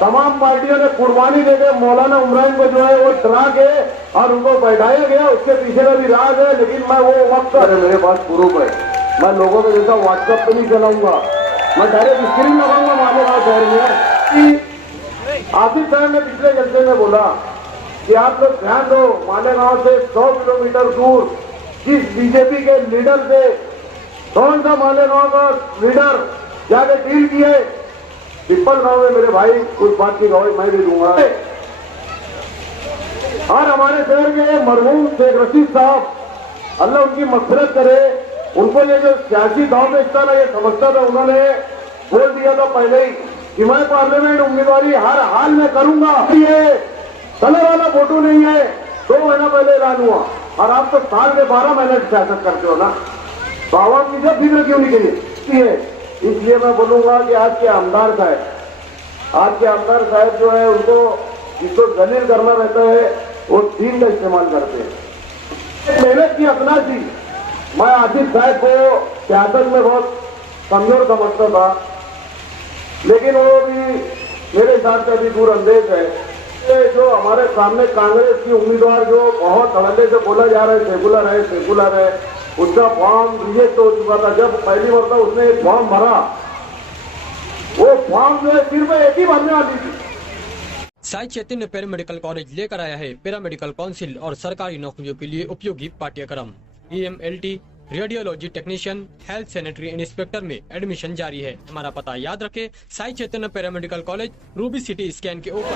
तमाम पार्टियों ने कुर्बानी देकर मौलाना उमरान को जो है वो डरा के और उनको बैठाया गया। उसके पीछे का भी राज है, लेकिन मैं वो वक्त मेरे पास प्रूफ है। मैं लोगों के जैसा व्हाट्सएप पे नहीं चलाऊंगा, मैं डायरेक्ट स्क्रीन लगाऊंगा मालेगांव शहर में। आसिफ साहब ने पिछले जलसे में बोला कि आप लोग ध्यान दो, मालेगांव से 100 किलोमीटर दूर किस बीजेपी के लीडर से कौन सा मालेगांव का लीडर जाके डील किए। पिपल गांव में मेरे भाई उस बात की गवाही मैं भी दूंगा। और हमारे शहर के मरहूम शेख रशीद साहब, अल्लाह उनकी मग़फ़िरत करे, उनको ये जो सियासी दाव में इतना ये समझता था, उन्होंने बोल दिया था पहले ही कि मैं पार्लियामेंट उम्मीदवारी हर हाल में करूंगा। ये कलर वाला फोटो नहीं है, 2 महीना पहले ऐलान हुआ और आप तो साल के 12 महीने सियासत करते हो ना, तो आवाम की जब फिक्र क्यों नहीं करिए। इसलिए मैं बोलूंगा कि आज के आमदार साहब जो है उनको जिसको दलील करना रहता है वो दीन का इस्तेमाल करते हैं। मेहनत की अपना थी। मैं आसिफ साहब को सियासत में बहुत कमजोर समझता था, लेकिन वो भी मेरे हिसाब से अभी दूर अंदेश है। जो हमारे सामने कांग्रेस की उम्मीदवार जो बहुत धड़ल्ले से बोला जा रहा है सेकुलर है, उसका फॉर्म रिजेक्ट हो चुका था। जब पहली बार उसने एक फॉर्म भरा, वो फॉर्म जो है सिर्फ एक ही भरने वाली थी। साई चैतन्य पैरामेडिकल कॉलेज लेकर आया है पैरामेडिकल काउंसिल और सरकारी नौकरियों के लिए उपयोगी पाठ्यक्रम। EMLT, radiology technician, health sanitary inspector में एडमिशन जारी है। हमारा पता याद रखें, Sai Chaitanya paramedical college, Ruby CT scan के ऊपर।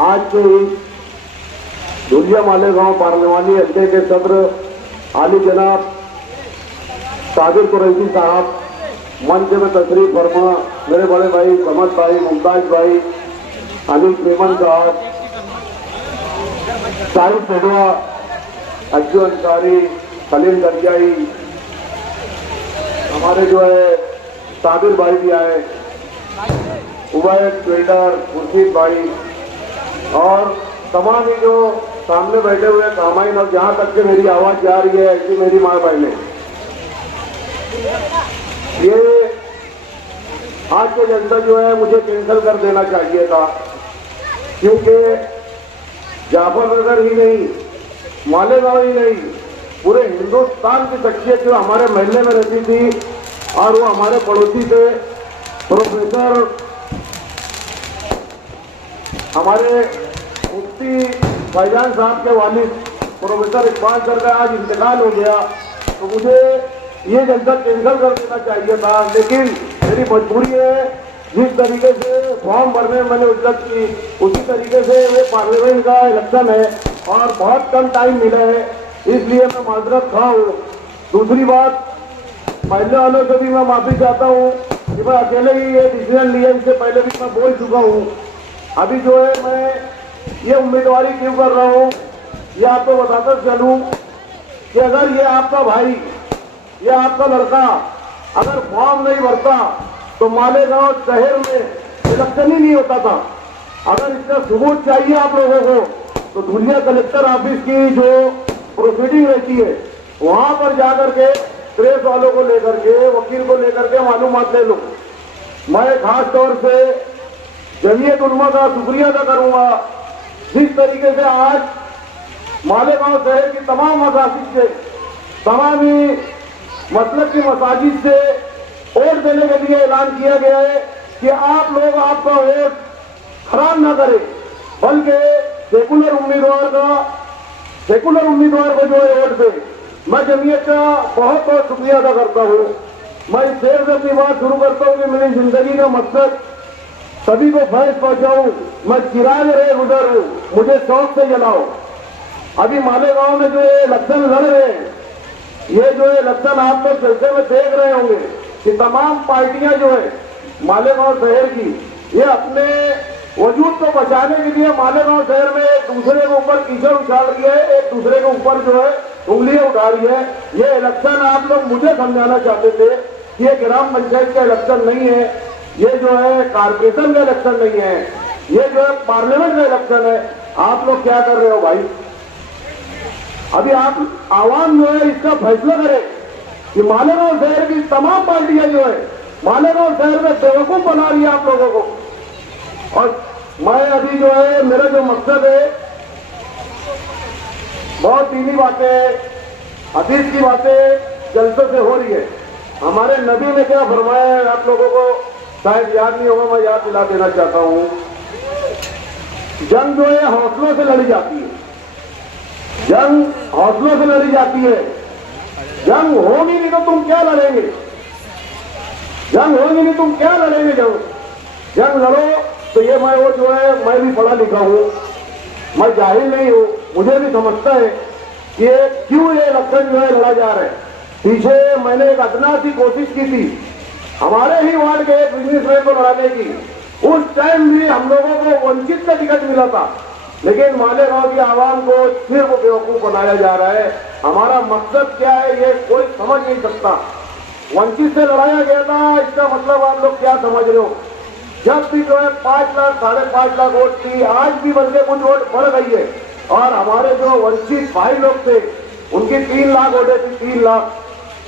आज के धुलिया मालेगांव पार्लिमानी हल्के के सदर आली जनाब सादिर कुरैशी साहब मंच में तशरीफ फरमा, मेरे बड़े भाई समद भाई, मुमताज भाई, अनिल प्रेमन साहब, साहिब सेडवा, अज्जू अंसारी, खलील दरियाई, हमारे जो है साबिर भाई भी आए, उबैद ट्रेडर, मुर्शीद भाई और तमाम ही जो सामने बैठे हुए कामाइन और जहां तक के मेरी आवाज जा रही है ऐसी मेरी माँ बहने, ये आज का जलसा जो है मुझे कैंसिल कर देना चाहिए था, क्योंकि जाफरनगर ही नहीं, मालेगांव ही नहीं, पूरे हिंदुस्तान की शख्सियत जो हमारे महल्ले में रहती थी और वो हमारे पड़ोसी थे प्रोफेसर, हमारे मुफ्ती फैजान साहब के वालिद प्रोफेसर इकबाल सर का आज इंतकाल हो गया, तो मुझे ये जलसा कैंसिल कर देना चाहिए था। लेकिन मेरी मजबूरी है, जिस तरीके से फॉर्म भरने में मैंने उज्जत की, उसी तरीके से वो पार्लियामेंट का इलेक्शन है और बहुत कम टाइम मिला है, इसलिए मैं माजरत खा हूँ। दूसरी बात, पहले वालों से भी मैं माफी चाहता हूँ कि मैं अकेले ही ये डिसीजन लिया, इससे पहले भी मैं बोल चुका हूँ। अभी जो है मैं ये उम्मीदवारी क्यों कर रहा हूँ, ये आपको बताता चलूँ कि अगर ये आपका भाई, ये आपका लड़का अगर फॉर्म नहीं भरता तो मालेगांव शहर में इलेक्शन ही नहीं होता था। अगर इसका सबूत चाहिए आप लोगों को तो धुलिया कलेक्टर ऑफिस की जो प्रोसीडिंग रहती है वहां पर जाकर के प्रेस वालों को लेकर के, वकील को लेकर के मालूमात ले लो। मैं खास तौर से जमीयत उलमा का शुक्रिया अदा करूंगा, जिस तरीके से आज मालेगांव शहर की तमाम मसाजिद से, तमाम ही मसलक की मसाजिद से वोट देने के लिए ऐलान किया गया है कि आप लोग आपका वोट खराब ना करें, बल्कि सेकुलर उम्मीदवार को जो है वोट दे। मैं जमीयत का बहुत बहुत शुक्रिया अदा करता हूँ। मैं इस शेर से अपनी बात शुरू करता हूँ कि मेरी जिंदगी का मकसद सभी को फैज पहुंचाऊं, मैं चिराग रहे गुजर हूं, मुझे शौक से जलाओ। अभी मालेगांव में जो ये इलेक्शन लड़ रहे हैं, ये जो इलेक्शन आप लोग जलसे में देख रहे होंगे कि तमाम पार्टियां जो है मालेगांव शहर की, ये अपने वजूद को बचाने के लिए मालेगांव शहर में एक दूसरे के ऊपर कीचड़ उछाल रही है, एक दूसरे के ऊपर जो है उंगलियां उठा रही है। ये इलेक्शन आप लोग मुझे समझाना चाहते थे, कि ये ग्राम पंचायत का इलेक्शन नहीं है, ये जो है कारपोरेशन का इलेक्शन नहीं है, ये जो है पार्लियामेंट का इलेक्शन है। आप लोग क्या कर रहे हो भाई? अभी आप आवाम जो है इसका फैसला करे कि मालेगांव शहर की तमाम पार्टियां जो है मालेगांव शहर में बेवकूफ बना रही है आप लोगों को। और मैं अभी जो है मेरा जो मकसद है बहुत दीनी बातें, हदीस की बातें जलसों से हो रही है। हमारे नबी ने क्या फरमाया है आप लोगों को शायद याद नहीं होगा, मैं याद दिला देना चाहता हूं। जंग जो है हौसलों से लड़ी जाती है, जंग हौसलों से लड़ी जाती है। जंग होगी नहीं तो तुम क्या लड़ेंगे? जंग होगी नहीं तुम क्या लड़ेंगे? जंग लड़ो तो ये मैं वो जो है मैं भी पढ़ा लिखा हूं, मैं जाहिल नहीं हूं, मुझे भी समझता है कि क्यों ये इलेक्शन जो है लड़ा जा रहा है। पीछे मैंने एक अदना सी कोशिश की थी हमारे ही वार्ड के एक बिजनेसमैन को लड़ाने की। उस टाइम भी हम लोगों को वंचित का टिकट मिला था, लेकिन मालेगांव की आवाम को सिर्फ बेवकूफ बनाया जा रहा है। हमारा मकसद क्या है ये कोई समझ नहीं सकता। वंचित से लड़ाया गया था, इसका मतलब आप लोग क्या समझ रहे हो? जब भी जो है 5 लाख 5.5 लाख वोट थी, आज भी बल्कि कुछ वोट बढ़ गई है। और हमारे जो वंचित भाई लोग थे उनकी 3 लाख वोटें थी, 3 लाख।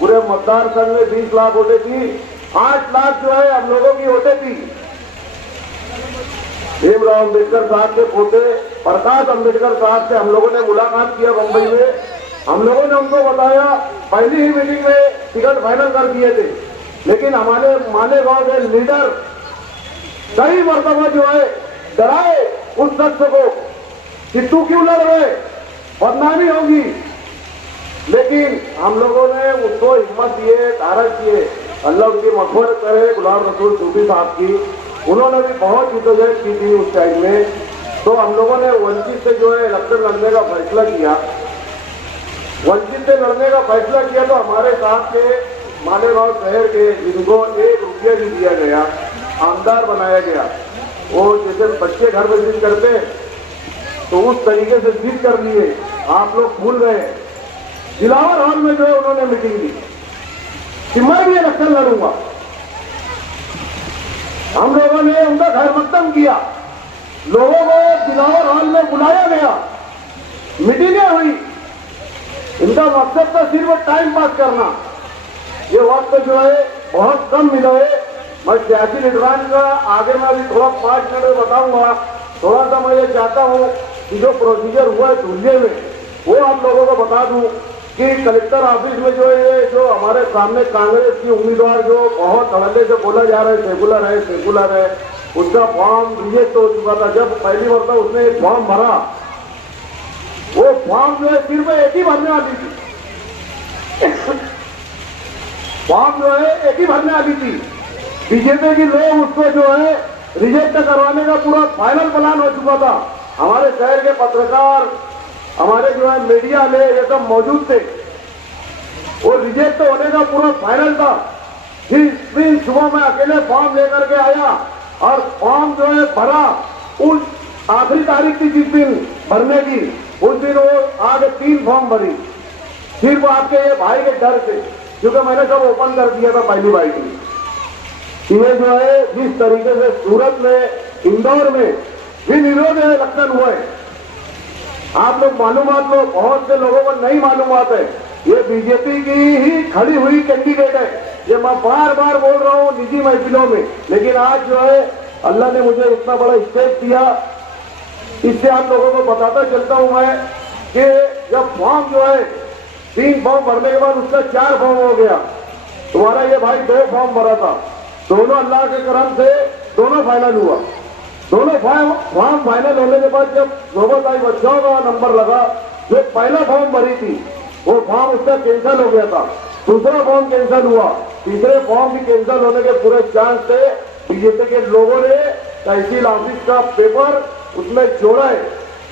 पूरे मतदार संघ में 20 लाख वोटें थी, 8 लाख जो है हम लोगों की वोटें थी। भीमराव अम्बेडकर साहब के पोते प्रकाश अम्बेडकर साहब से हम लोगों ने मुलाकात किया बंबई में। हम लोगों ने उनको बताया, पहली ही मीटिंग में टिकट फाइनल कर दिए थे, लेकिन हमारे मालेगांव के लीडर कई मरतबा जो है डराए उस शख्स को कि तू क्यों लड़ रहे, बदनामी होगी। लेकिन हम लोगों ने उसको हिम्मत दिए, धारक किए। अल्लाह उनकी मग़फ़िरत करे, गुलाम रसूल सूफी साहब की, उन्होंने भी बहुत जद्दोजहद की थी उस टाइम में। तो हम लोगों ने वंचित से जो है इलेक्शन लड़ने का फैसला किया। वंचित से लड़ने का फैसला किया तो हमारे साथ के मालेगांव शहर के जिनको 1 रुपया भी दिया गया, आमदार बनाया गया। वो जैसे बच्चे घर में जिद करते तो उस तरीके से जिद कर लिए, आप लोग भूल गए। दिलावर हॉल में जो है उन्होंने मीटिंग की कि मैं भी इलेक्शन लड़ूंगा। हम लोगों ने उनका खैर मकदम किया, लोगों को दिलावर हॉल में बुलाया गया, मीटिंगें हुई। इनका मकसद था सिर्फ टाइम पास करना। ये वक्त जो है बहुत कम मिला है। मैं सियासी लीडरान का आगे मैं अभी थोड़ा 5 मिनट में बताऊंगा। थोड़ा सा मैं ये चाहता हूं कि जो प्रोसीजर हुआ है धुलिये में वो आप लोगों को बता दूं कि कलेक्टर ऑफिस में जो है जो हमारे सामने कांग्रेस की उम्मीदवार जो बहुत धड़ल्ले से बोला जा रहा है सेकुलर है, उसका फॉर्म रिजेक्ट हो चुका था। जब पहली बार था उसने एक फॉर्म भरा, वो फॉर्म जो है सिर्फ एक ही भरने वाली थी, फॉर्म जो है एक ही भरने वाली थी। बीजेपी के लोग उसको जो है रिजेक्ट करवाने का पूरा फाइनल प्लान हो चुका था। हमारे शहर के पत्रकार, हमारे जो है मीडिया में ये सब मौजूद थे। वो रिजेक्ट होने का पूरा फाइनल था। फिर सुबह में अकेले फॉर्म लेकर के आया और फॉर्म जो है भरा। उस आखिरी तारीख थी जिस दिन भरने की, उस दिन वो आगे 3 फॉर्म भरी। फिर वो आपके ये भाई के डर से, क्योंकि मैंने सब ओपन कर दिया था पहली बार की। ये जो है जिस तरीके से सूरत में, इंदौर में भी विरोध इलेक्शन हुए, आप लोग मालूमात लो, बहुत से लोगों को नहीं मालूमात है। ये बीजेपी की ही खड़ी हुई कैंडिडेट है। ये मैं बार बार बोल रहा हूँ निजी महफिलों में, लेकिन आज जो है अल्लाह ने मुझे इतना बड़ा स्टेज दिया, इससे आप लोगों को बताता चलता हूँ मैं कि जब फॉर्म जो है 3 फॉर्म भरने के बाद उसका 4 फॉर्म हो गया। तुम्हारा ये भाई 2 फॉर्म भरा था, दोनों अल्लाह के करम से दोनों फाइनल हुआ। दोनों फॉर्म फाइनल होने के बाद जब नौबत आई, बच्चों का नंबर लगा, जो पहला फॉर्म भरी थी वो फॉर्म उसका कैंसिल हो गया था, दूसरा फॉर्म कैंसिल हुआ, तीसरे फॉर्म भी कैंसिल होने के पूरे चांस थे। बीजेपी के लोगों ने तहसील ऑफिस का पेपर उसमें जोड़ा है।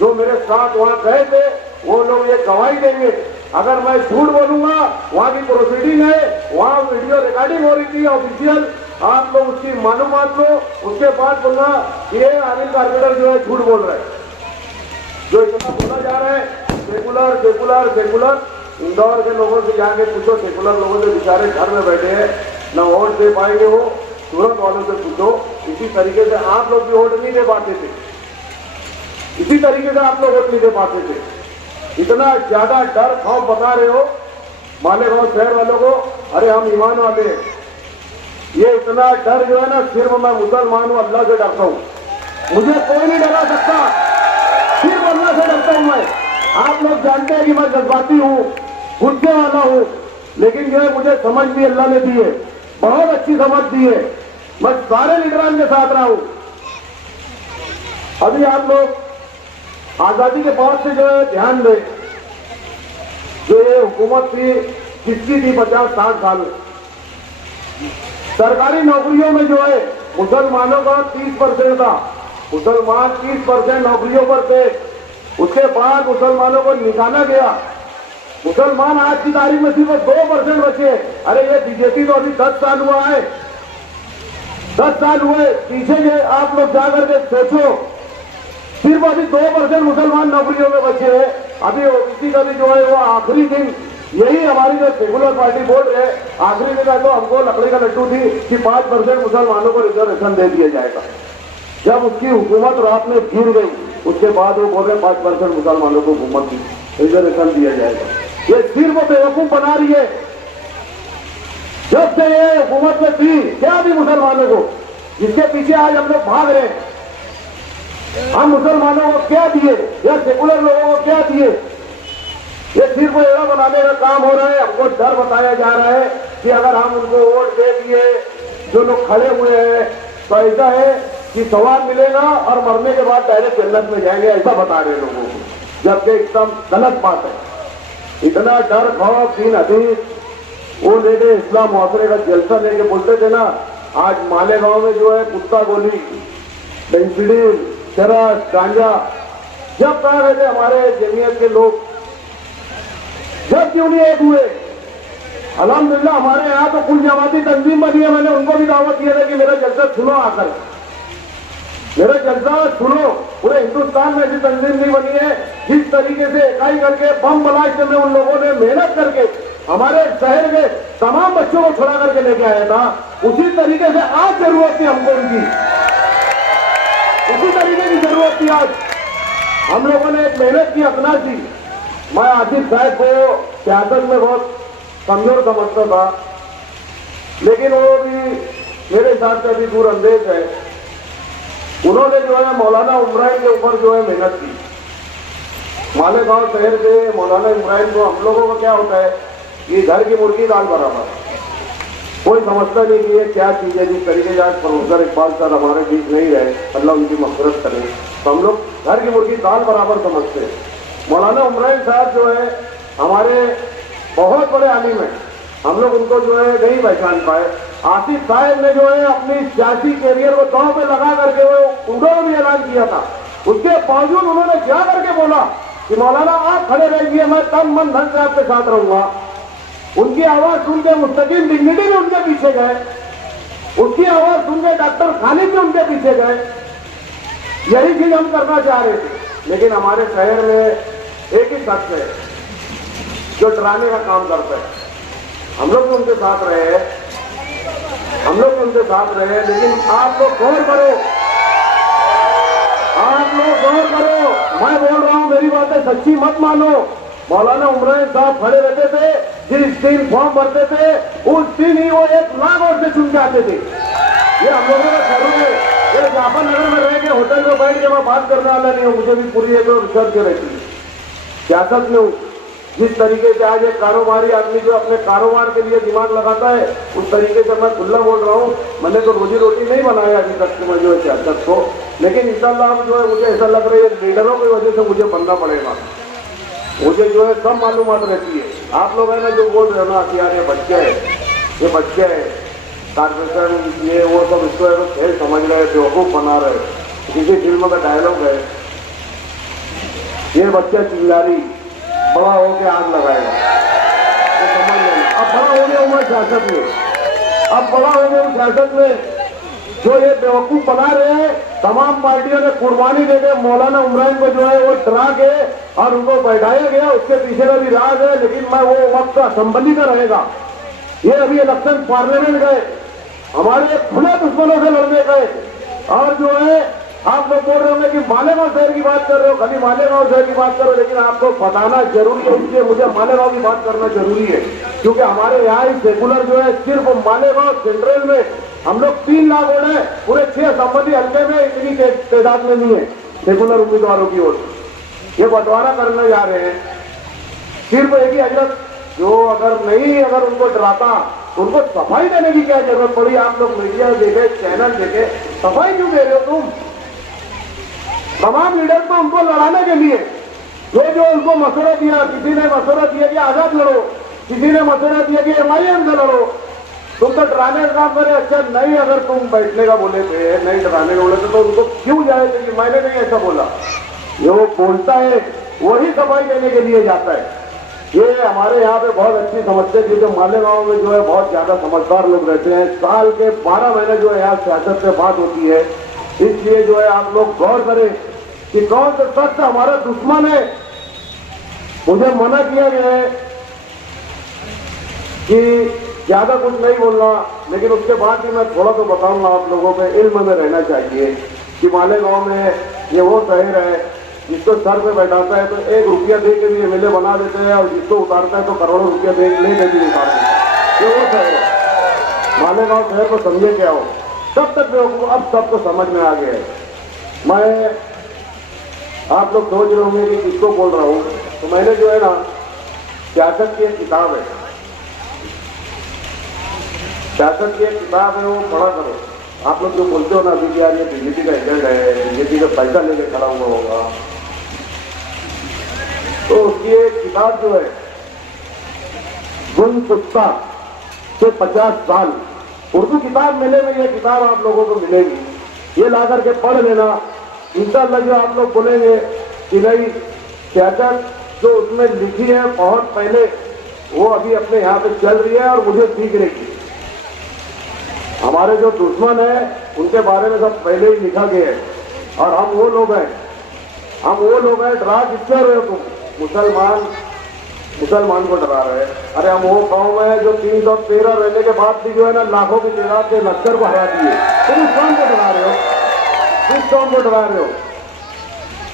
जो मेरे साथ वहां गए थे वो लोग ये गवाही देंगे, अगर मैं झूठ बोलूंगा, वहां की प्रोसीडिंग है, वहां वीडियो रिकॉर्डिंग हो रही थी ऑफिशियल, आप लोग उसकी मालूमात लो, उसके बाद बोलना ये अनिल कारपेटर जो है झूठ बोल रहे हैं। जो इतना बोला जा रहा है सेकुलर, इंदौर के लोगों से जाके पूछो, सेकुलर लोगों से बेचारे घर में बैठे हैं, न वोट दे पाएंगे वो। सूरत वालों से पूछो, इसी तरीके से आप लोग भी वोट नहीं दे पाते थे, इसी तरीके से आप लोग वोट नहीं दे पाते थे। इतना ज्यादा डर खौफ बता रहे हो मालेगांव शहर वालों को, अरे हम ईमान वाले हैं। ये इतना डर जो है ना, सिर्फ मैं मुसलमान हूं, अल्लाह से डरता हूं, मुझे कोई नहीं डरा सकता, सिर्फ अल्लाह से डरता हूं मैं। आप लोग जानते हैं कि मैं जज्बाती हूं, गुस्से वाला हूं, लेकिन जो है मुझे समझ भी अल्लाह ने दी है, बहुत अच्छी समझ दी है। मैं सारे लीडरान के साथ रहा हूं। अभी आप लोग आजादी के बाद से जो है ध्यान दें, जो ये हुकूमत थी किसकी थी 50-60 साल, सरकारी नौकरियों में जो है मुसलमानों का 30% था, मुसलमान 30% नौकरियों पर थे। उसके बाद मुसलमानों को निकाला गया, मुसलमान आज की तारीख में सिर्फ 2% बचे। अरे ये बीजेपी तो अभी 10 साल हुआ है, 10 साल हुए पीछे ये आप लोग जाकर के सोचो, सिर्फ अभी 2% मुसलमान नौकरियों में बचे हैं। अभी ओबीसी का भी जो है वो आखिरी दिन, यही हमारी जो सेकुलर पार्टी बोल रहे हैं, आखिरी दिन है तो हमको लकड़ी का लड्डू थी कि 5% मुसलमानों को रिजर्वेशन दे दिया जाएगा। जब उसकी हुकूमत रात में गिर गई, उसके बाद वो बोल रहे 5% मुसलमानों को हुकूमत रिजर्वेशन दिया जाएगा। ये सिर्फ बेवकूफ बना रही है। जब से ये हुकूमत में थी क्या दी मुसलमानों को, जिसके पीछे आज हम लोग भाग रहे हैं, हम मुसलमानों को क्या दिए या सेकुलर लोगों को क्या दिए? ये सिर्फ एड़ा बनाने का काम हो रहा है। हमको डर बताया जा रहा है कि अगर हम उनको वोट दे दिए, जो लोग खड़े हुए हैं, तो ऐसा है कि सवाल मिलेगा और मरने के बाद डायरेक्ट जन्नत में जाएंगे, ऐसा बता रहे लोगों को, जबकि एकदम गलत बात है। इतना डर खौफ दीन हदीस, वो लेके इस्लाम मुआसरे का जलसा लेके बोलते थे ना, आज मालेगांव में जो है कुत्ता गोली, पेंसिलिन, चरस, गांजा जब कहा रहे थे हमारे जमीयत के लोग, जब क्यों नहीं एक हुए? अल्हम्दुलिल्लाह हमारे यहाँ तो कुल जमाती तंजीम बनी है। मैंने उनको भी दावत दिया था कि मेरा जलसा सुनो, आकर मेरा जलसा सुनो। पूरे हिंदुस्तान में ऐसी तंजीम नहीं बनी है जिस तरीके से इकाई करके बम ब्लास्ट में उन लोगों ने मेहनत करके हमारे शहर के तमाम बच्चों को छुड़ा करके लेके आया था। उसी तरीके से आज जरूरत थी हमको उनकी, उसी तरीके की जरूरत थी आज। हम लोगों ने एक मेहनत की, अपना सी। मैं आसिफ साहब को सियासत में बहुत कमजोर समझता था, लेकिन वो भी मेरे हिसाब से अभी दूर अंदेश है। उन्होंने जो है मौलाना इमरान के ऊपर जो है मेहनत की। मालेगांव शहर के मौलाना इमरान को, हम लोगों का क्या होता है, ये घर की मुर्गी दाल बराबर, कोई समझता नहीं कि ये क्या चीज है। जिस तरीके से आज प्रोफेसर इकबाल साहब हमारे बीच नहीं रहे, अल्लाह उनकी मग़फ़िरत करे, तो हम लोग घर की मुर्गी दाल बराबर समझते हैं। मौलाना इमरान साहब जो है हमारे बहुत बड़े आलिम हैं, हम लोग उनको जो है नहीं पहचान पाए। आसिफ साहब ने जो है अपनी सियासी कैरियर को दांव पे लगा करके वो उन्होंने भी ऐलान किया था, उसके बावजूद उन्होंने क्या करके बोला कि मौलाना आप खड़े रहिए, मैं तन मन धन से आपके साथ रहूंगा। उनकी आवाज सुन के मुस्तकीम डिग्निटी भी उनके पीछे गए, उसकी आवाज सुन के डॉक्टर खालिद भी उनके पीछे गए। यही चीज हम करना चाह रहे थे, लेकिन हमारे शहर में एक ही शख्स है जो डराने का काम करता है। हम लोग भी उनके साथ रहे हैं, हम लोग भी उनके साथ रहे हैं, लेकिन आप लोग गौर करो, आप लोग गौर करो। मैं बोल रहा हूं, मेरी बातें सच्ची मत मानो। मौलाना इमरान साहब खड़े रहते थे, जिस दिन फॉर्म भरते थे उस दिन ही वो 1 लाख वोट से चुन के आते थे। ये हम लोगों का शहरों में, ये जाफर नगर में रह के होटल में बैठ के मैं बात करने वाला नहीं हूँ, मुझे भी पूरी एक रिसर्च रहती है सियासत में हूँ। जिस तरीके से आज एक कारोबारी आदमी जो अपने कारोबार के लिए दिमाग लगाता है, उस तरीके से मैं खुला बोल रहा हूँ। मैंने तो रोजी रोटी नहीं बनाया अभी तक मैं जो है सियासत को, लेकिन इंशाअल्लाह जो है मुझे ऐसा लग रहा है लीडरों की वजह से मुझे बनना पड़ेगा। मुझे जो है सब मालूमात रहती है। आप लोग है ना जो बोल रहे हो ना कि यार ये बच्चे है, ये बच्चे है, कारपोरेशन ये वो सब इसको है तो खेल समझ रहे, बेवकूफ बना रहे। किसी फिल्म का डायलॉग है, ये बच्चा चिंगारी बड़ा होके आग लगाएगा, तो समझ लेना। अब बड़ा हो गया हूँ मैं सियासत में, अब बड़ा हो गया हूँ सियासत में। जो ये बेवकूफ बना रहे हैं, तमाम पार्टियों ने कुर्बानी देके मौलाना इमरान को जो है वो डरा के और उनको बैठाया गया, उसके पीछे का भी राज है। लेकिन मैं वो वक्त असेंबली का रहेगा, ये अभी इलेक्शन पार्लियामेंट गए, हमारे खुले दुश्मनों से लड़ने गए, और जो है आप लोग बोल रहे होंगे कि मालेगांव शहर की बात कर रहे हो, खाली मालेगांव शहर की बात करो, लेकिन आपको बताना जरूरी है, इसलिए मुझे मालेगांव की बात करना जरूरी है, क्योंकि हमारे यहाँ ही सेकुलर जो है सिर्फ मालेगांव सेंट्रल में हम लोग 3 लाख वोट है, पूरे 6 संबंधी हल्के में इतनी तादाद में नहीं है सेकुलर उम्मीदवारों की ओर। ये बंटवारा करने जा रहे हैं। सिर्फ एक ही हजरत जो अगर उनको डराता, उनको सफाई देने की क्या जरूरत पड़ी? आप लोग मीडिया देखे, चैनल देखे, सफाई क्यों दे रहे हो तुम? तमाम लीडर तो उनको लड़ाने के लिए जो उनको मशवरा दिया, किसी ने मशवरा दिया कि आजाद लड़ो, किसी ने मशवरा दिया कि MIM से लड़ो, तुम तो डराने का काम करे। अच्छा नहीं, अगर तुम बैठने का बोले थे, नहीं डराने का बोले थे, तो उनको क्यों जाए थे कि मैंने नहीं ऐसा बोला? जो बोलता है वही सफाई देने के लिए जाता है। ये हमारे यहाँ पे बहुत अच्छी समझते थे, जो मालेगांव में जो है बहुत ज्यादा समझदार लोग रहते हैं। साल के 12 महीने जो है यहाँ सियासत से बात होती है, इसलिए जो है आप लोग गौर करें कि कौन सा शख्स हमारा दुश्मन है। मुझे मना किया गया है कि ज्यादा कुछ नहीं बोलना, लेकिन उसके बाद भी मैं थोड़ा तो बताऊंगा। आप लोगों को इल्म में रहना चाहिए कि मालेगांव में ये वो शहर है जिसको सर पे बैठाता है तो 1 रुपया दे के भी MLA बना देते हैं, और जिसको उतारता है तो करोड़ों रुपया ले के भी उतार देते हैं। ये वो शहर है मालेगांव शहर को समझे क्या हो। तब तक अब सबको समझ में आ गया है। मैं आप लोग सोच रहे होंगे कि किसको बोल रहा हूँ, तो मैंने जो है ना सियासत की एक किताब है, सियासत की एक किताब है, वो पढ़ा करो। आप लोग जो बोलते हो ना अभी कि यार ये बीजेपी का एजेंट है, बीजेपी का पैसा लेके खड़ा हुआ होगा, तो उसकी एक किताब जो है गुन पुस्ता से 50 साल, उर्दू किताब मेले में ये किताब आप लोगों को मिलेगी। ये ला करके पढ़ लेना। इंशाअल्लाह जो आप लोग बोलेंगे कि नहीं सियासत जो उसमें लिखी है बहुत पहले, वो अभी अपने यहाँ पे चल रही है और मुझे सीख रही है। हमारे जो दुश्मन है उनके बारे में सब पहले ही लिखा गया है, और हम वो लोग हैं डरा किससे रहे हो तुम? मुसलमान को डरा रहे हैं। अरे हम वो कौम है जो 313 रहने के बाद भी जो है ना लाखों की तादाद के लश्कर को हरा दिए। तुम इस कौम को डरा रहे हो, किस कौम को डरा रहे हो?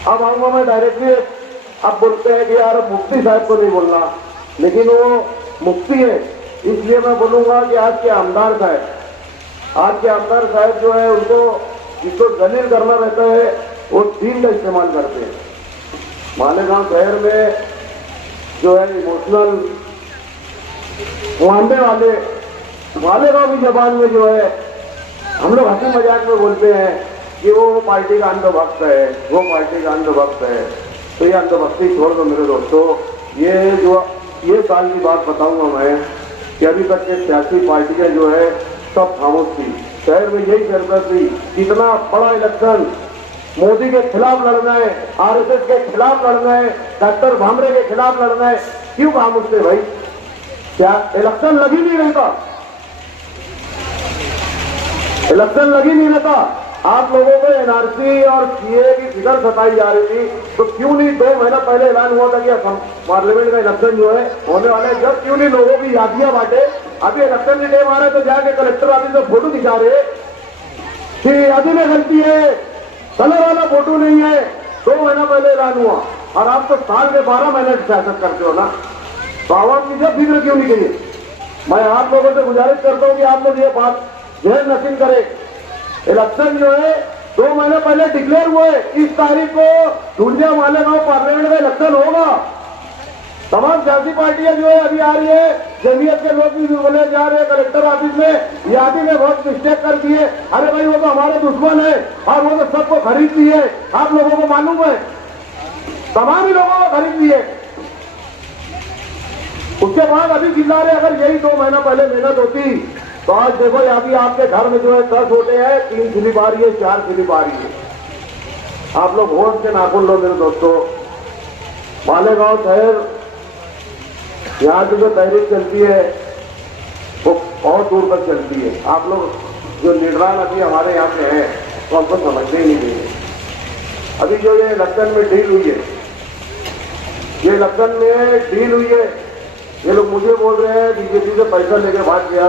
अब आऊंगा मैं डायरेक्टली। अब बोलते हैं कि यार मुफ्ती साहब को नहीं बोलना, लेकिन वो मुफ्ती है, इसलिए मैं बोलूंगा कि आज के आमदार साहब जो है उनको जिसको दलील करना रहता है वो दीन का इस्तेमाल करते हैं। मालेगांव शहर में जो है इमोशनल मानने वाले मालेगांव की जबान में जो है हम लोग हंसी मजाक में बोलते हैं कि वो पार्टी का अंधभक्त है, वो पार्टी का अंधभक्त है। तो ये अंधभक्ति छोड़ दो मेरे दोस्तों। ये साल की बात बताऊंगा मैं कि अभी तक के सियासी पार्टियां जो है सब खामोश थी। शहर में यही चर्चा थी, इतना बड़ा इलेक्शन मोदी के खिलाफ लड़ना है, RSS के खिलाफ लड़ना है, डॉक्टर भामरे के खिलाफ लड़ना है, क्यों खामोश थे भाई? क्या इलेक्शन लगी नहीं रहता? इलेक्शन लगी नहीं रहता? आप लोगों को NRC और CA की फिक्र सताई जा रही थी, तो क्यों नहीं 2 महीना पहले ऐलान हुआ था कि पार्लियामेंट का इलेक्शन जो है होने वाला है? जब क्यों नहीं लोगों की यादियां बांटे? अभी इलेक्शन की टाइम आ रहा है तो जाके कलेक्टर ऑफिस में फोटो दिखा रहे कि यादी में गलती है, कलर वाला फोटो नहीं है। 2 महीना पहले ऐलान हुआ, और आप तो साल के 12 महीने सियासत करते हो ना, तो आवाम की जब फिक्र क्यों नहीं करिए? मैं आप लोगों से गुजारिश करता हूँ कि आप लोग ये बात जहर नसीन करें। इलेक्शन जो है 2 महीने पहले डिक्लेयर हुए, 30 तारीख को ढूंढिया मालेगांव पार्लियामेंट का इलेक्शन होगा। तमाम सियासी पार्टियां जो है अभी आ रही है, जमीयत के लोग भी बोले जा रहे हैं कलेक्टर ऑफिस में यादी में बहुत मिस्टेक कर दिए। अरे भाई वो तो हमारे दुश्मन है और वो तो सबको खरीद दिए, आप लोगों को मालूम है, तमाम ही लोगों को खरीद दिए। उसके बाद अभी चिल्ला रहे अगर यही 2 महीना पहले मेहनत होती तो आज देखो अभी आपके घर में जो है 10 वोटे हैं, 3 स्लिप आ रही है, 4 स्लिप आ रही है। आप लोग होश के नाखुन लो मेरे दोस्तों। मालेगांव शहर यहाँ की जो तहरीक चलती है वो बहुत दूर तक चलती है। आप लोग जो लीडरान अभी हमारे यहाँ पे हैं तो हमको समझते ही नहीं देंगे। अभी जो ये इलेक्शन में डील हुई है, ये इलेक्शन में डील हुई है, ये लोग मुझे बोल रहे हैं बीजेपी से पैसा लेके भाग गया।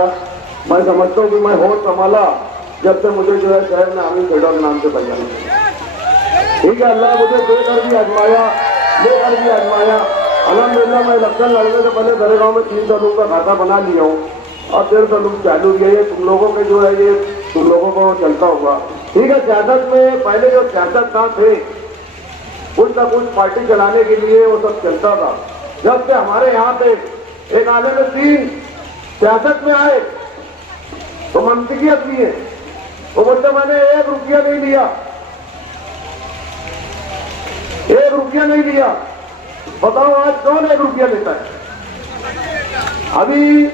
मैं समझता हूँ कि मैं होश संभाला जब से मुझे जो है शहर में आमिर खेड़ा के नाम से पहचाना। ठीक है, अल्लाह मुझे देकर भी आजमाया, लेकर भी आजमाया। अल्हम्दुलिल्लाह मैं इलेक्शन लड़ने से पहले दरेगांव में 3 सालों का खाता बना लिया हूँ और 1.5 सालों चालू किया। ये तुम लोगों के जो है ये तुम लोगों को चलता होगा। ठीक है, सियासत में पहले जो सियासतदान थे कुछ न कुछ पार्टी चलाने के लिए वो सब चलता था। जब से हमारे यहाँ पे एक आने में 3 सियासत में आए तो मंतकियत भी है। वो बोलते मैंने 1 रुपया नहीं लिया, 1 रुपया नहीं लिया। बताओ आज कौन 1 रुपया लेता है? अभी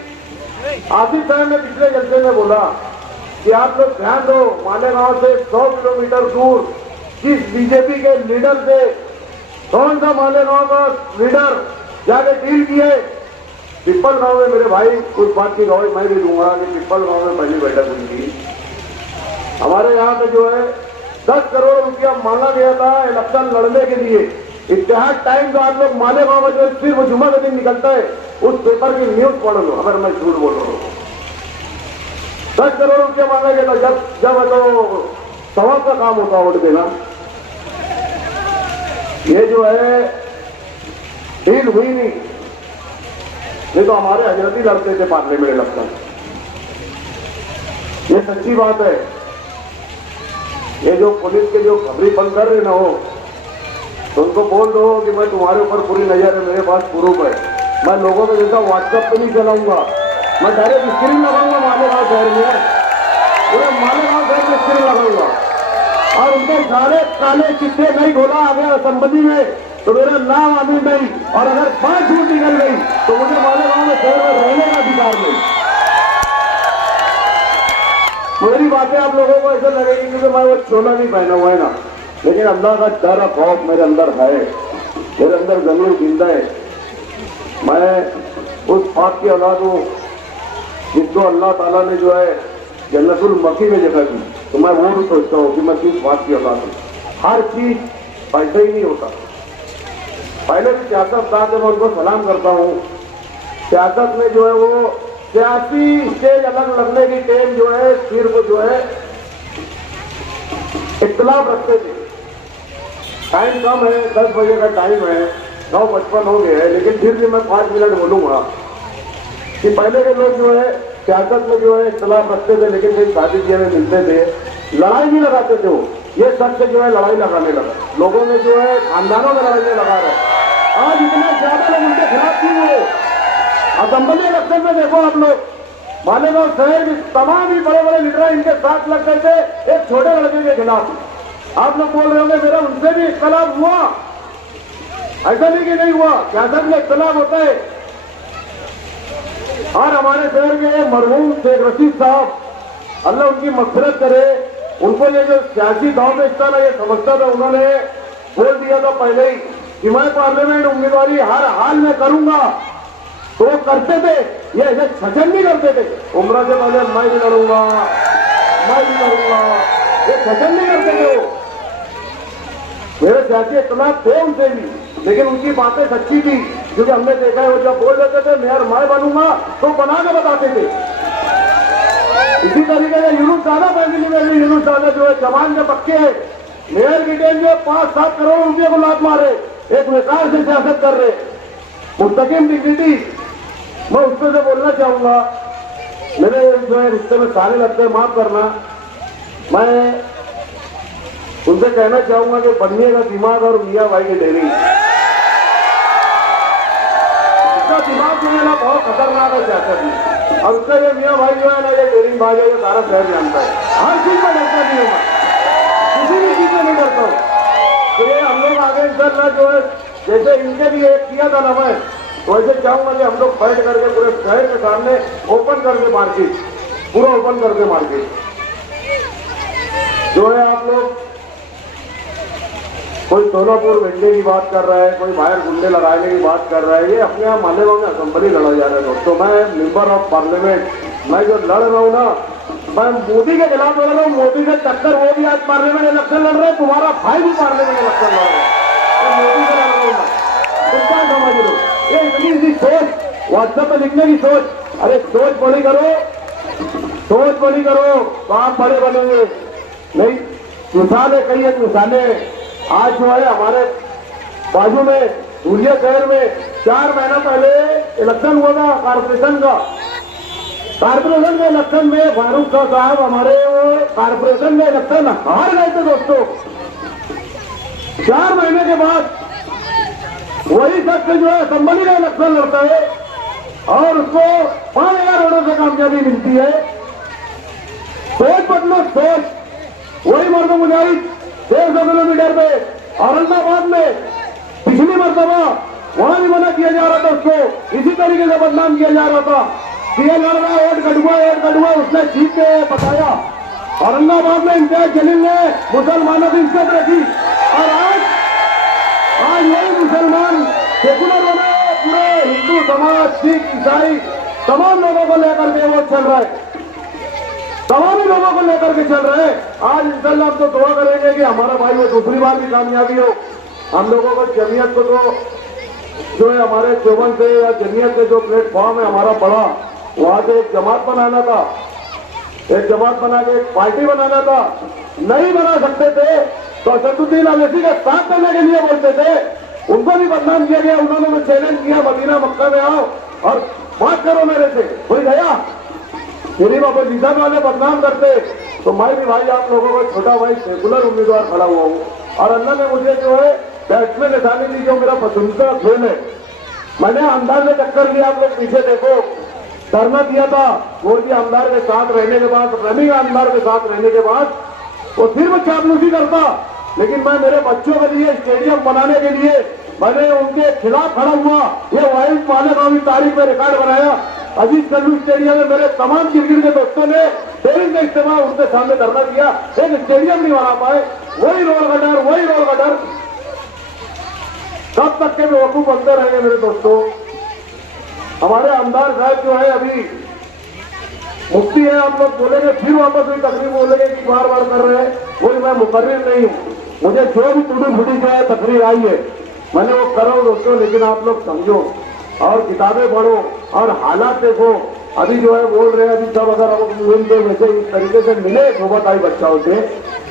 आसिफ साहब ने पिछले जलसे में बोला कि आप लोग ध्यान दो, मालेगांव से 100 किलोमीटर दूर किस बीजेपी के लीडर से कौन सा मालेगांव का लीडर जाके डील किए। पिपल गांव में मेरे भाई उस बात की गवाही मैं भी दूंगा कि पिपल गांव में पहली बैठक हुई थी। हमारे यहाँ पे जो है 10 करोड़ रुपया मांगा गया था इलेक्शन लड़ने के लिए। इतिहास टाइम जो आप लोग मालेगांव में जो सिर्फ जुम्मा का दिन निकलता है उस पेपर की न्यूज पढ़ लो अगर मैं झूठ बोल रहा हूँ। 10 करोड़ रुपया मांगा गया था। जब तो सवाब का काम होता वोट देना। ये जो है डील हुई नहीं तो हमारे हजरती लड़ते थे पार्लियामेंट इलेक्शन। ये सच्ची बात है। ये जो पुलिस के जो खबरीपन कर रहे ना हो तो उनको बोल दो कि मैं तुम्हारे ऊपर पूरी नजर है, मेरे पास प्रूफ है। मैं लोगों के जैसा व्हाट्सएप पे नहीं चलाऊंगा, मैं डायरेक्ट स्क्रीन लगाऊंगा मालेगांव शहर में, पूरे मालेगांव शहर में स्क्रीन लगाऊंगा और उनके सारे काले चिट्ठे नहीं खोला आ गया असेंबली में तो मेरा नाम आमिर नहीं। और अगर 5 वोट निकल गई तो मुझे मालेगांव में शहर में रहने का अधिकार नहीं। मेरी बातें आप लोगों को ऐसा लगेगी क्योंकि मैं वो चोला नहीं पहना हुआ है ना, लेकिन अल्लाह का डर और खौफ मेरे अंदर है, मेरे अंदर जमीन जिंदा है। मैं उस बात की औलाद हूँ जिसको अल्लाह ताला ने जो है जन्नतुल मकी में जगह दी। तो मैं वो भी सोचता हूँ कि मैं किस बात की औलाद हूँ। हर चीज पैसे ही नहीं होता। पहले भी सियासतदान जब मैं उनको सलाम करता हूँ, सियासत में जो है वो सियासी स्टेज अलग लगने की टेम जो है सिर्फ जो है इख्तिलाफ रखते थे। टाइम कम है, 10 बजे का टाइम है, 9:55 हो गए हैं, लेकिन फिर भी मैं 5 मिनट बोलूंगा कि पहले के लोग जो है सियासत में जो है इख्तिलाफ रखते थे लेकिन फिर शादी ब्याह में मिलते थे, लड़ाई नहीं लगाते थे। वो ये शख्स जो है लड़ाई लगाने लगा, लोगों में जो है खानदानों में लड़ाई लगा रहे। आज इतना ज्यादा लोग उनके खिलाफ क्यों हुए? असेंबली इलेक्शन में देखो आप लोग, मालेगांव शहर में तमाम ही बड़े बड़े लीडर इनके साथ लग गए थे एक छोटे लड़के के खिलाफ। आप लोग बोल रहे होंगे मेरा उनसे भी इख्तिलाफ हुआ, ऐसा नहीं कि नहीं हुआ, सियासत में इख्तिलाफ होता है। और हमारे शहर के मरहूम शेख रशीद साहब, अल्लाह उनकी मग़फ़िरत करे, उनको ये जो सियासी दाव में हिस्सा ना ये समझता था, उन्होंने बोल दिया था पहले ही कि मैं पार्लियामेंट उम्मीदवारी हर हाल में करूंगा। तो वो करते थे, ये ऐसे सचन नहीं करते थे। उम्र से पहले मैं भी लड़ूंगा, मैं भी करूंगा, ये सचन नहीं करते थे। वो मेरे सियासी इख्तिलाफ थे उनसे भी, लेकिन उनकी बातें सच्ची थी क्योंकि हमने देखा है वो जब बोल देते थे मेयर मैं बनूंगा तो बना के बताते थे। इसी तरीके से यूनुस दादा फैमिली में भी यूनुस दादा जो है जवान के पक्के है, मेयर की टेम में 5-7 करोड़ रुपये को लात मारे, एक विकास से सियासत कर रहे, मुस्तकिम डिग्निटी। मैं उससे से बोलना चाहूंगा, मेरे जो है रिश्ते में सारे लगते हैं, माफ करना, मैं उनसे कहना चाहूंगा कि बनिएगा दिमाग और मियाँ भाई की डेरी। उसका दिमाग जो है ना बहुत खतरनाक है सियासत में, और उसका ये मियाँ भाई जो है ना ये डेरिंग भाई है, ये सारा शहर जानता है। हर चीज में डरता नहीं हूँ मैं, किसी भी चीज में नहीं डरता हूँ। तो ये हम लोग आगे इंशाल्लाह जो है जैसे इनके भी एक किया था ना मैं, तो ऐसे चाहूंगा कि हम लोग बैठ करके पूरे शहर के सामने ओपन करके मार्केट, पूरा ओपन करके मार्केट जो है। आप लोग कोई सोनापुर भेजने की बात कर रहा है, कोई बाहर गुंडे लगाने की बात कर रहा है, ये अपने यहाँ मालेगांव में असेंबली लड़ा जा रहा है दोस्तों। मैं मेंबर ऑफ पार्लियामेंट, मैं जो लड़ रहा हूँ ना, मैं मोदी के खिलाफ लड़ रहा हूँ। मोदी से टक्कर वो भी आज पार्लियामेंट इलेक्शन लड़ रहे हैं, तुम्हारा भाई भी पार्लियामेंट इलेक्शन लड़ रहा है, मोदी से लड़ रहा हूँ मैं। कितना समझ लो, ये इतनी सी सोच व्हाट्सएप पे लिखने की सोच, अरे सोच बड़ी करो, सोच बड़ी करो, काम बड़े बनेंगे। नहीं, मिसालें कई एक मिसालें आज जो है हमारे बाजू में धुलिया शहर में 4 महीना पहले इलेक्शन हुआ था कारपोरेशन का। कारपोरेशन के इलेक्शन में फारूक साहब हमारे कारपोरेशन में इलेक्शन हार गए थे दोस्तों। 4 महीने के बाद वही शख्स जो है असेंबली का इलेक्शन लड़ता है और उसको 5000 वोटों से कामयाबी मिलती है। सोच बदलो, सोच। वही मर्द मुजाहिद 150 किलोमीटर पे औरंगाबाद में पिछली मरतबा वहां भी मना किया जा रहा था, उसको इसी तरीके से बदनाम किया जा रहा था कि ये लड़ रहा है वोट कटुआ, उसने जीत के बताया। औरंगाबाद में इम्तियाज जलील ने मुसलमानों की इज्जत रखी और आज वही मुसलमान सेकुलरों में पूरे हिंदू समाज, सिख, ईसाई तमाम लोगों को लेकर के वो चल रहा है, तमाम ही लोगों को लेकर के चल रहे हैं। आज इंशाल्लाह हम तो दुआ करेंगे कि हमारा भाई वो दूसरी बार भी कामयाबी हो। हम लोगों को जमीयत को तो जो है हमारे चौबन से या जमीयत के जो प्लेटफॉर्म है हमारा बड़ा, वहां से एक जमात बनाना था, एक जमात बना के एक पार्टी बनाना था। नहीं बना सकते थे तो असदुद्दीन अवैसी का साथ देने के लिए बोलते थे, उनको भी बदनाम किया गया। उन्होंने तो चैलेंज किया मदीना मक्का में आओ और बात करो मेरे से, कोई गया? मेरी अपोजिशन वाले बदनाम करते तो मैं भी भाई आप लोगों को छोटा भाई सेकुलर उम्मीदवार खड़ा हुआ हूँ और अल्लाह ने मुझे जो है बैट्समैन निशानी दी जो मेरा पसंदीदा खेल है। मैंने अंदाज में टक्कर दिया, आप लोग पीछे देखो, धरना दिया था मोदी आमदार के साथ रहने के बाद, रमी आमदार के साथ रहने के बाद वो सिर्फ चापलूसी करता, लेकिन मैं मेरे बच्चों के लिए स्टेडियम बनाने के लिए मैंने उनके खिलाफ खड़ा हुआ। ये वाइल्ड मालेगांव की तारीख में रिकॉर्ड बनाया। अजीज कल्लू स्टेडियम में मेरे तमाम क्रिकेट के दोस्तों ने तेईस का इस्तेमाल उनके सामने धरना दिया, एक स्टेडियम नहीं बना पाए। वही रोड का डर, वही रोड का डर, कब तक के बेवकूफ बनते रहेंगे मेरे दोस्तों। हमारे आमदार साहब जो है अभी मुफ्ती है, आप लोग बोलेंगे फिर वापस वही तकरीर बोलेंगे कि बार बार कर रहे हैं। कोई मैं मुकर्रिर नहीं हूँ, मुझे जो भी टूटी फूटी जो है तकरीर आई है मैंने वो करो दोस्तों, लेकिन आप लोग समझो और किताबें पढ़ो और हालात देखो। अभी जो है बोल रहे हैं अभी सब अगर हम मिलते वैसे इस तरीके से मिले सोबत आई बच्चाओं से,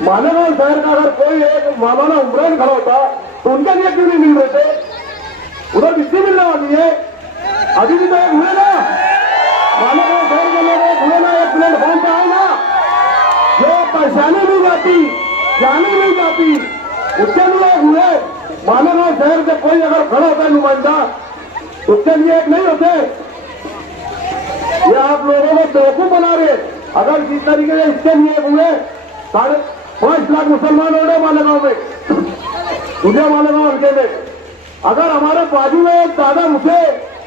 मालेगांव शहर का अगर कोई एक मौलाना उमरान खड़ा होता तो उनके लिए क्यों नहीं मिल रहे थे? उधर किससे मिलने वाली है? अभी भी तो एक हुए ना मालेगांव शहर के लोग, हुए ना एक प्लेटफॉर्म पे आए ना, जो पहचाने नहीं जाती, जाने नहीं जाती, उसके लिए हुए। मालेगांव शहर से कोई अगर खड़ा होता है नुमाइंदा, उसके लिए एक नहीं होते। ये आप लोगों को बेवकूफ बना रहे। अगर जिस तरीके से इसके लिए हुए 5.5 लाख मुसलमान हो रहे मालेगांव में, मुझे मालेगांव हल्के में, अगर हमारे बाजू में एक दादा मुझे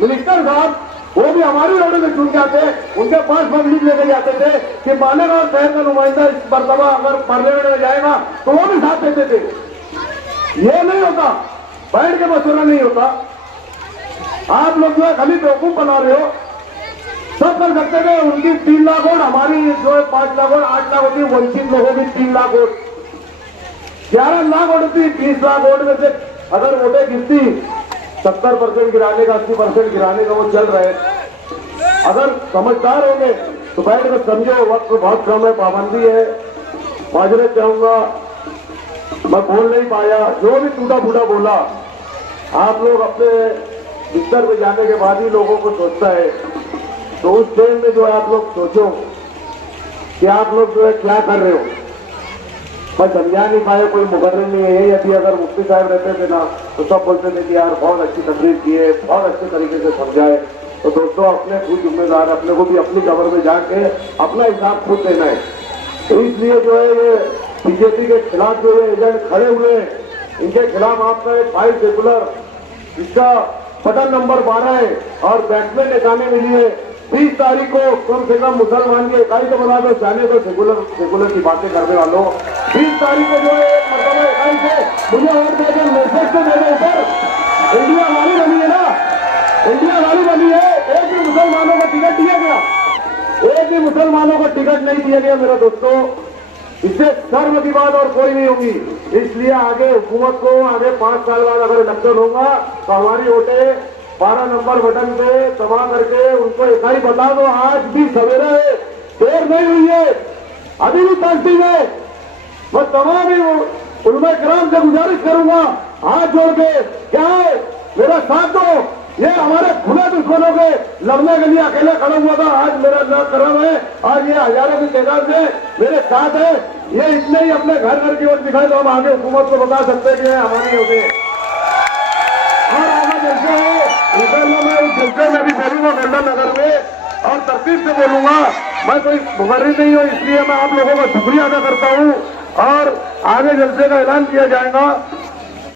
मिनिस्टर साहब, वो भी हमारी रोड में छूट जाते, उनके पास पब्लिक लेके जाते थे कि मालेगांव शहर का नुमाइंदा इस मरतबा अगर पार्लियामेंट में जाएगा तो वो भी साथ देते थे। ये नहीं होता, बैठ के मसला नहीं होता। आप लोग जो है खाली बेवकूफ बना रहे हो। सब कर सकते थे, उनकी 3 लाख वोट, हमारी जो है 5 लाख वोट, 8 लाख होती, वंचित लोगों की 3 लाख वोट, 11 लाख वोट होती। 30 लाख वोट में से अगर वोटें गिरती 70% गिराने का, 80% गिराने का वो चल रहे। अगर समझदार होंगे तो बैठ कर समझो, वक्त बहुत कम है, पाबंदी है। माजरे चाहूंगा, मैं बोल नहीं पाया, जो भी टूटा फूटा बोला। आप लोग अपने बिस्तर पे जाने के बाद ही लोगों को सोचता है, तो उस टाइम में जो है आप लोग सोचो कि आप लोग जो है क्या कर रहे हो। मैं समझा नहीं पाया, कोई मुकर्रर नहीं है। यदि अगर मुफ्ती साहब रहते थे ना तो सब बोलते थे कि यार बहुत अच्छी तकरीर की है, बहुत अच्छे तरीके से समझाए। तो दोस्तों अपने खुद जिम्मेदार, अपने को भी अपनी कब्र में जाके अपना हिसाब खुद देना है। तो इसलिए जो है ये बीजेपी के खिलाफ जो है एजेंट खड़े हुए हैं, इनके खिलाफ आपका एक फाइल सेकुलर, इसका बटन नंबर 12 है और बैट्समैन निकालने मिली है 20 तारीख को। कम से कम मुसलमान के इकाई तो बना दो, चाहे तो सेकुलर की बातें करने वालों। 20 तारीख को जो है एक मरतबा इकाई से मुझे वोट देकर मैसेज तो दे दो। ऊपर इंडिया वाली बनी है ना, इंडिया वाली बनी है। एक भी मुसलमानों को टिकट दिया गया, एक भी मुसलमानों को टिकट नहीं दिया गया मेरे दोस्तों। इससे शर्म की बात और कोई नहीं होगी। इसलिए आगे हुकूमत को आगे 5 साल बाद अगर इलेक्शन होगा तो हमारी वोटें 12 नंबर बटन पे दबा करके उनको ऐसा ही बता दो, आज भी सवेरे देर नहीं हुई है, अभी भी तस्दीक है। मैं तमाम ही उलमा किराम से गुजारिश करूंगा, हाथ जोड़ के, क्या है मेरा साथ दो। ये हमारे खुले दुश्मनों के लड़ने के लिए अकेले खड़ा हुआ था, आज मेरा अल्लाह करम है, आज ये हजारों की तादाद से मेरे साथ है। ये इतने ही अपने घर घर की ओर दिखाए तो हम आगे हुकूमत को बता सकते हैं कि हमारी होगी। और आगे जलसे है, इंशाअल्लाह मैं उस जलसे में भी बोलूंगा गंडा नगर में और तरतीब से बोलूंगा। मैं कोई मुखर्रिर नहीं हूँ, इसलिए मैं आप लोगों का शुक्रिया अदा करता हूँ और आगे जलसे का ऐलान किया जाएगा।